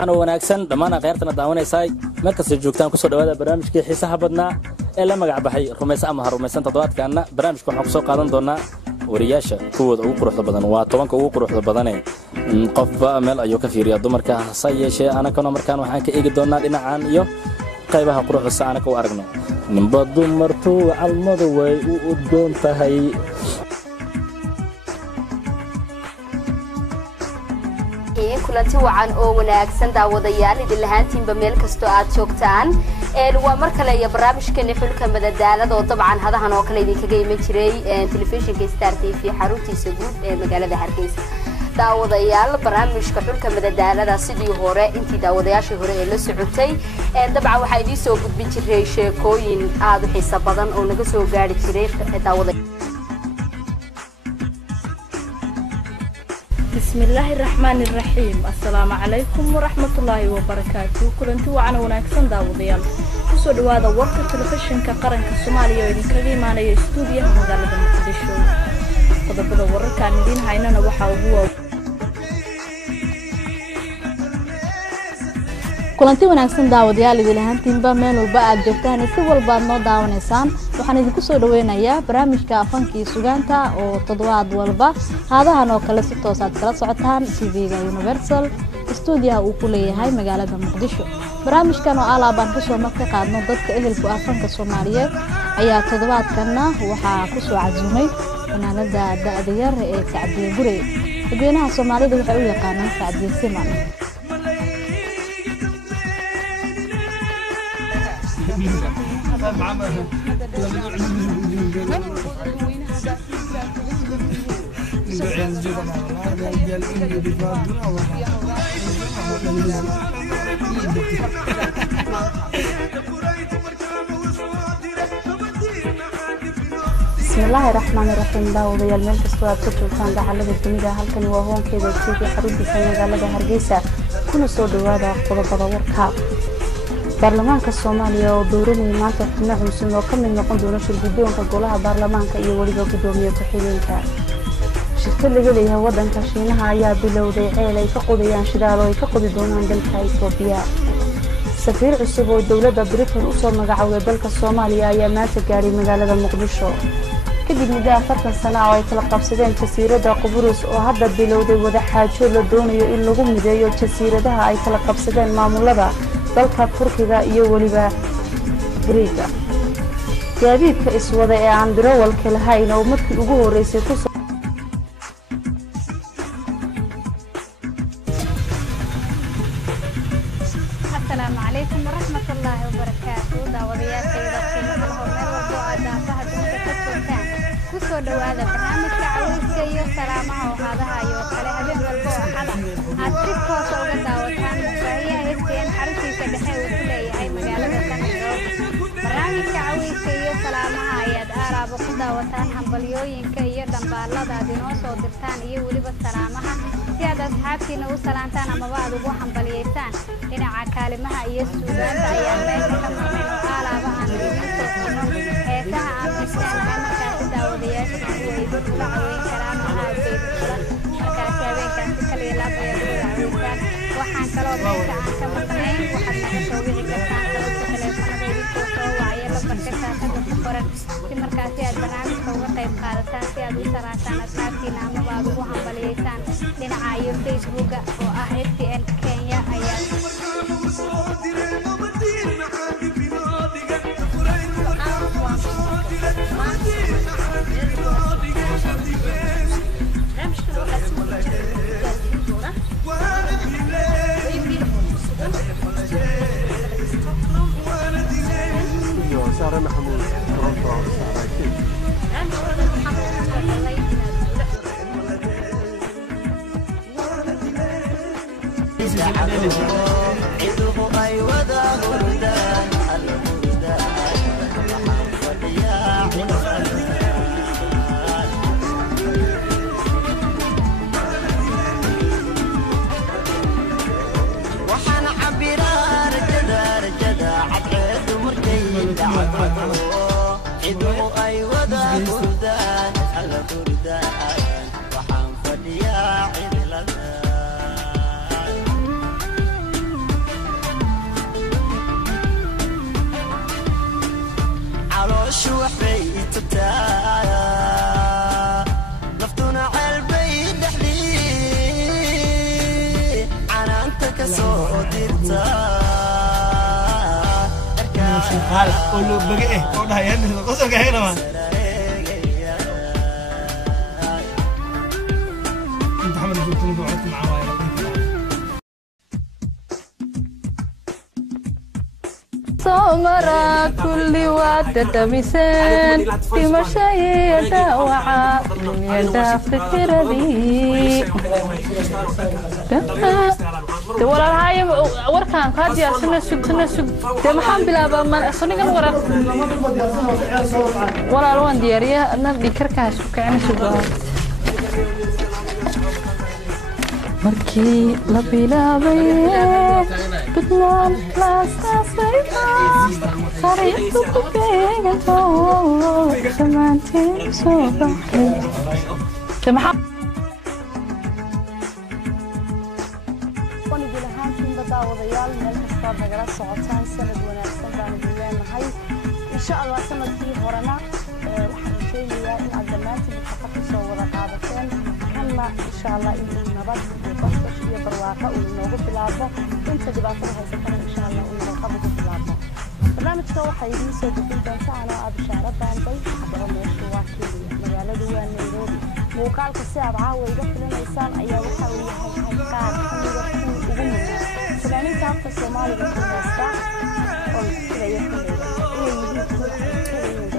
أنا وناكسن دمانا غيرتنا داوني ساي مركز الجوكتان كسر دوادة برامج كي حسها بدنا إلا ما قاعد بحي رميس أمها رميسان تضوات كأننا برامج كون حقسو قادن دونا ورياشة كود أو قروح بدن وطبعا كو قروح بدنين قف مال أيو كثير يا دمر كصي شيء أنا كنا مركان وحنا كإيج دونا لنا عن يو قيبها قروح بس أنا كو أرجنا نبض مرتو على المضوي ودون تهي kulanti wacan oo wanaagsan daawadayaal idin lahaantiinba meel kasto aad joogtaan waa mar kale iyo barnaamijkeena xulka madadaalada oo dabcan hadahan oo kale idin kaga iman jiray telefishinka Star TV xaruntiisa guud ee magaalada Hargeysa daawadayaal barnaamijka xulka madadaalada sidii hore intii daawadayaashii hore ee la socotay dabcan waxa idin soo gudbin jiray sheekooyin aad u xiiso badan oo naga soo gaari jiray daawadayaal بسم الله الرحمن الرحيم السلام عليكم ورحمة الله وبركاته كلنتي وعنا وناكسن داوديال كسو دوادا ورك تلفزيون كقرن كالصوماليا ويدين كغي مانا استوديو مغالبا مقدشو قدبدا وركان دين هاينا وحاوبوا kulanti wanaagsan daawadayaal idin lahaantiinba meel walba aad joogtaan si walba aad noo daawanaysaan waxaan idinku soo dhaweynayaa barnaamijka afankii sugaanta oo toddobaad walba haadahan oo kale si toos aad kala socotaan TV-ga Universal studio uu ku leeyahay magaalada Muqdisho barnaamijkan oo alaabaan ka soo marka qaadno dadka ehelku afanka Soomaaliyeed ayaa toddobaadkana waxaa ku soo casuumay fanaanada da'da yar ee Sacdiye Gurey dadweynaha Soomaalida waxay u yaqaanaan Sacdiye Siman بسم الله الرحمن الرحيم داوديال meel kasta aad ku joogtaan daxalada dunida halkan waa hoonkeeda TV xaruntiisa magaalada Hargeysa kuna soo dhawaada qodobada warka baarlamaanka Soomaaliya oo dooranaya maanta xubno cusub oo ka mid noqon doona shirguddoonka golaha baarlamaanka iyo waliba gudoomiye ku-xigeenka shirkad laga leeyahay wadanka Shiinaha ayaa bilowday ceel ay ka qodayaan shidaal oo ay ka qodi doonaan dalka Itoobiya safiir cusub oo dawladda Britain u soo magacaawday dalka Soomaaliya ayaa maanta gaaray magaalada Muqdisho kadib muddo 40 sano oo ay kala qabsadeen jasiiradda Qubrus oo hadda bilowday wada xaajo la doonayo in lagu mideeyo jasiiradaha ay kala qabsadeen maamulada dalka Turkiga iyo waliba Greega gaadiidka iswada ee aan darawalka lahayn oo markii ugu horeysay ku السلام عليكم ورحمة الله وبركاته داوديال سيدة كلمة الهرمين والدعاء فهدون تكتبتان كسو دوادا برنامج كعويسك يو سلامة وهذا يوكالي هبين والبوء حدا أتركو سوغا داوتان فهي إستين حرسي سبحي وكلي هاي مقالة السنة برنامج كعويسك يو سلامة آياد آرابو قداوتان همبليوين كيو دنبالة دينوسو درتان إيو وليب السلامة سيادة أصحابتنا وسلامتان أما بعض وبوحن بليسان dhinaca kaalimaha iyo suugaanta ayaa meesha ka marnay oo alaaba aan idin soo qino heesaha aan islenahay markaasi daawadayaasha way dad ula caweyn karaan ahaadkeed fulan markaasi habeenkaasi kaliya laabaya uga caweysaan waxaan kaloo meesha aan ka marnayn waxaad naga soo wici kartaan qalabka taleefanada idinkoo soo wacaya lambarka shaashada ku qoran si markaasi aad barnaamijka uga qayb qaadataan si aad u saraasaan asxaabtiina amaba aad ugu hambaliyeysaan dhinaca iyo Facebooka oo ah STN Kenya ayaa عروش وحبيتتا نفتونا عالبيت دحلي عنانتك صوتيتا هلا قولوا بقى ايه قولها يعني قصة هنا ما انت محمد جبتني وقعدت معاه سمرة كل وقت دمسان في مشاي داوعة يدا فكرتي ولا هاي وركان قاضي سنة سوق تمحن بلا بما صنيع الورق ولا لون ديارية أنا بكركها سوق عنا سوق markii la bilaabay Puntland laasasayda sariirtu ku beeganto samaanteen soo baxay jamaxa wani bilahaantiin badawadayaal meel kasta nagala socotaan sanad wanaagsan baan idin leenahay insha Allah sanadkii horena waxaan rajaynayaa in aad dhammaantiin shaqo soo wada qaadateen kanna insha Allah inuu nabad iyo barwaaqo uu noogu bilaabo inta dhibaatada haysatana insha Allah uu noogu bilaabo barnaamijka waxa idin soo gudbin doontaa anoo aad bishaaro baanday hadaba meesha waa Kenya magaalada waa Nairobi muuqaalka si aad caawa iga filanaysaan ayaa waxa uu yahay halkaan xilliga ugu muhiimsan suugaanta afka Soomaaliga ku heesta oo filayo inay yihiin